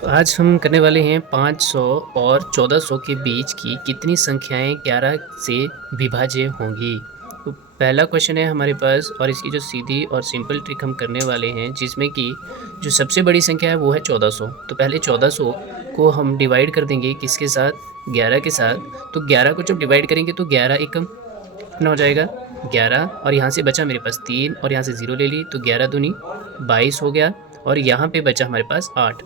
तो आज हम करने वाले हैं 500 और 1400 के बीच की कितनी संख्याएं 11 से विभाज्य होंगी। तो पहला क्वेश्चन है हमारे पास और इसकी जो सीधी और सिंपल ट्रिक हम करने वाले हैं जिसमें कि जो सबसे बड़ी संख्या है वो है 1400। तो पहले 1400 को हम डिवाइड कर देंगे किसके साथ, 11 के साथ। तो 11 को जब डिवाइड करेंगे तो 11 एकम कितना हो जाएगा 11, और यहाँ से बचा मेरे पास 3 और यहाँ से 0 ले ली तो 11 दूनी 22 हो गया, और यहाँ पे बचा हमारे पास 8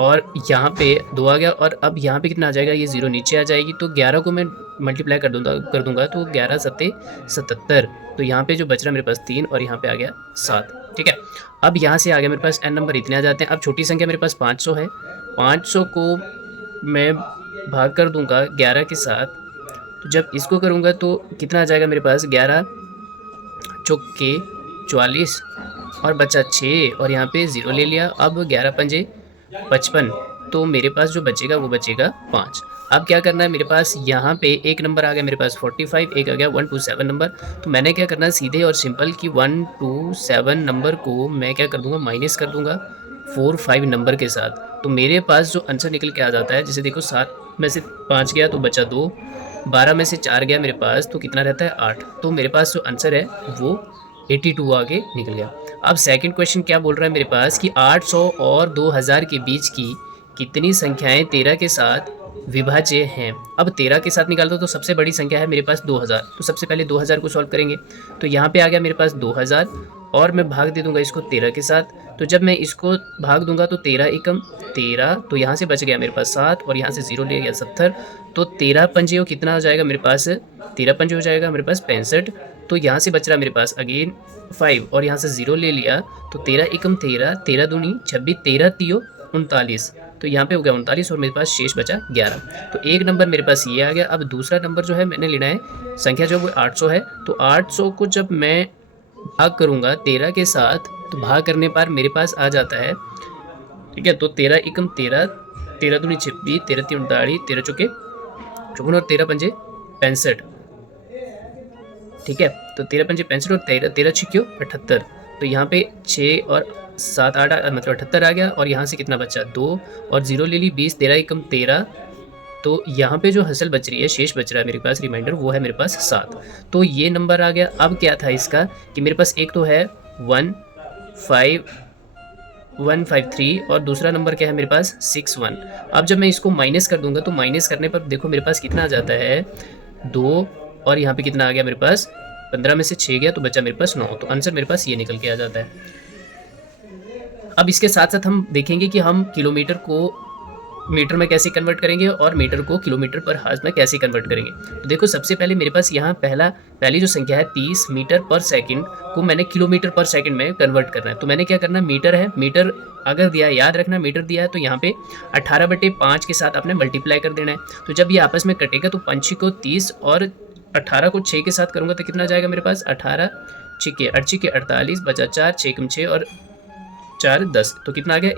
और यहाँ पे 2 आ गया, और अब यहाँ पे कितना आ जाएगा, ये 0 नीचे आ जाएगी तो 11 को मैं मल्टीप्लाई कर दूंगा तो 11 सत्ते 77। तो यहाँ पे जो बच रहा मेरे पास 3 और यहाँ पे आ गया 7। ठीक है, अब यहाँ से आ गया मेरे पास n नंबर इतने आ जाते हैं। अब छोटी संख्या मेरे पास 500 है, 500 को मैं भाग कर दूंगा 11 के साथ। तो जब इसको करूँगा तो कितना आ जाएगा मेरे पास, 11 चौके 44 और बचा 6 और यहाँ पे 0 ले लिया। अब 11 पंजे 55, तो मेरे पास जो बचेगा वो बचेगा 5। अब क्या करना है, मेरे पास यहाँ पे एक नंबर आ गया मेरे पास 45, एक आ गया 127 नंबर। तो मैंने क्या करना है सीधे और सिंपल कि 127 नंबर को मैं क्या कर दूंगा, माइनस कर दूंगा 45 नंबर के साथ। तो मेरे पास जो आंसर निकल के आ जाता है, जैसे देखो 7 में से 5 गया तो बचा 2, 12 में से 4 गया मेरे पास तो कितना रहता है 8। तो मेरे पास जो आंसर है वो 82 आगे निकल गया। अब सेकंड क्वेश्चन क्या बोल रहा है मेरे पास कि 800 और 2000 के बीच की कितनी संख्याएं 13 के साथ विभाज्य हैं। अब 13 के साथ निकाल दो तो सबसे बड़ी संख्या है मेरे पास 2000, तो सबसे पहले 2000 को सॉल्व करेंगे। तो यहाँ पे आ गया मेरे पास 2000 और मैं भाग दे दूंगा इसको 13 के साथ। तो जब मैं इसको भाग दूंगा तो 13 एकम 13, तो यहाँ से बच गया मेरे पास 7 और यहाँ से 0 ले गया 70। तो 13 पंजे कितना हो जाएगा मेरे पास, 13 पंजे हो जाएगा मेरे पास 65। तो यहाँ से बच रहा मेरे पास अगेन 5 और यहाँ से 0 ले लिया तो 13 एकम 13, 13 दूनी 26, 13 तियो 39। तो यहाँ पे हो गया 39 और मेरे पास शेष बचा 11। तो एक नंबर मेरे पास ये आ गया। अब दूसरा नंबर जो है मैंने लेना है संख्या जो वो 800 है। तो 800 को जब मैं भाग करूँगा 13 के साथ तो भाग करने पर मेरे पास आ जाता है, ठीक है। तो 13 एकम 13, 13 दूनी 26, 13 तीन 39, 13 चौके 54 और 13 पंजे 65। ठीक है, तो 13 पंजे 65 और 13 छिक्यो 78। तो यहाँ पे 6 और 7 8 मतलब 78 आ गया, और यहाँ से कितना बचा 2 और 0 ले ली 20, 13 एकम 13। तो यहाँ पे जो हसल बच रही है, शेष बच रहा है मेरे पास रिमाइंडर, वो है मेरे पास 7। तो ये नंबर आ गया। अब क्या था इसका कि मेरे पास एक तो है 15153 और दूसरा नंबर क्या है मेरे पास 61। अब जब मैं इसको माइनस कर दूंगा तो माइनस करने पर देखो मेरे पास कितना आ जाता है 2, और यहाँ पे कितना आ गया मेरे पास 15 में से 6 गया तो बचा मेरे पास 9। तो आंसर मेरे पास ये निकल के आ जाता है। अब इसके साथ साथ हम देखेंगे कि हम किलोमीटर को मीटर में कैसे कन्वर्ट करेंगे और मीटर को किलोमीटर पर हार्स में कैसे कन्वर्ट करेंगे। तो देखो सबसे पहले मेरे पास यहाँ पहली जो संख्या है 30 मीटर पर सेकंड को मैंने किलोमीटर पर सेकंड में कन्वर्ट करना है। तो मैंने क्या करना है, मीटर है, मीटर अगर दिया है, याद रखना मीटर दिया है तो यहाँ पे 18/5 के साथ आपने मल्टीप्लाई कर देना है। तो जब ये आपस में कटेगा तो 5 को 30 और 18 को 6 के साथ करूँगा तो कितना जाएगा मेरे पास 18 छिके 8 छिके 48 बचा 4 6 कम 6 और 4 10। तो कितना आ गया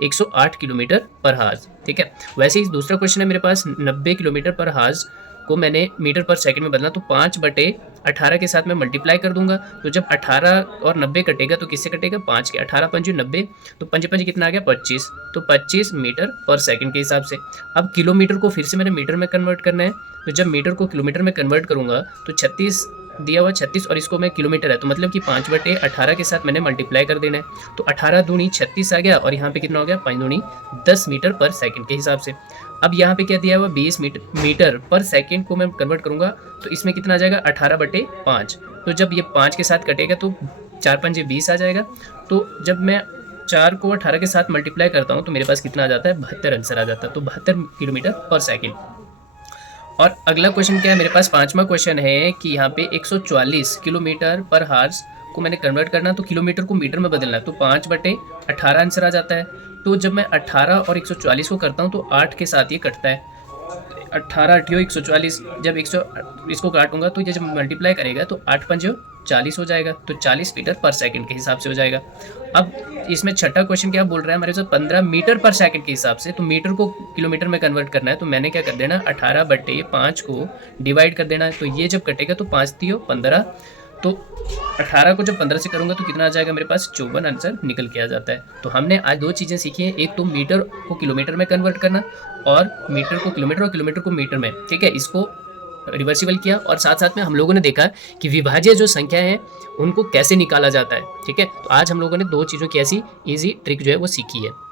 108 किलोमीटर पर हार्स। ठीक है, वैसे ही दूसरा क्वेश्चन है मेरे पास 90 किलोमीटर पर हार्स को मैंने मीटर पर सेकंड में बदला। तो 5/18 के साथ मैं मल्टीप्लाई कर दूंगा। तो जब 18 और 90 कटेगा तो किससे कटेगा 5 के, 18 पंजे 90, तो पंजे पंजे कितना आ गया 25। तो 25 मीटर पर सेकंड के हिसाब से। अब किलोमीटर को फिर से मैंने मीटर में कन्वर्ट करना है। तो जब मीटर को किलोमीटर में कन्वर्ट करूंगा तो 36 दिया हुआ 36 और इसको मैं किलोमीटर है तो मतलब कि 5/18 के साथ मैंने मल्टीप्लाई कर देना है। तो 18 दूनी 36 आ गया और यहाँ पे कितना हो गया 5 दूनी 10 मीटर पर सेकंड के हिसाब से। अब यहाँ पे क्या दिया हुआ 20 मीटर पर सेकंड को मैं कन्वर्ट करूंगा तो इसमें कितना आ जाएगा 18/5। तो जब ये 5 के साथ कटेगा तो 4 पंजे 20 आ जाएगा। तो जब मैं 4 को 18 के साथ मल्टीप्लाई करता हूँ तो मेरे पास कितना आ जाता है 72 आंसर आ जाता है। तो 72 किलोमीटर पर सेकंड। और अगला क्वेश्चन क्या है मेरे पास, पांचवा क्वेश्चन है कि यहाँ पे 144 किलोमीटर पर हार्स को मैंने कन्वर्ट करना तो किलोमीटर को मीटर में बदलना है। तो 5/18 आंसर आ जाता है। तो जब मैं 18 और 144 को करता हूँ तो 8 के साथ ये कटता है, 18 8 144। जब इसको काटूंगा तो ये जब मल्टीप्लाई करेगा तो 8 पंजे 40 हो जाएगा। तो 40 मीटर पर सेकंड के हिसाब से हो जाएगा। अब इसमें छठा क्वेश्चन क्या बोल रहा है हमारे साथ 15 मीटर पर सेकंड के हिसाब से। तो मीटर को किलोमीटर में कन्वर्ट करना है तो मैंने क्या कर देना 18/5 को डिवाइड कर देना है। तो ये जब कटेगा तो 5 3 15, तो 18 को जब 15 से करूँगा तो कितना आ जाएगा मेरे पास, 54 आंसर निकल के आ जाता है। तो हमने आज 2 चीज़ें सीखी हैं, एक तो मीटर को किलोमीटर में कन्वर्ट करना और मीटर को किलोमीटर और किलोमीटर को मीटर में, ठीक है? इसको रिवर्सिबल किया और साथ-साथ में हम लोगों ने देखा कि विभाज्य जो संख्या है, उनको कैसे निकाला जाता है, ठीक है? तो आज हम लोगों ने 2 चीज़ों की ऐसी ईज़ी ट्रिक जो है वो सीखी है।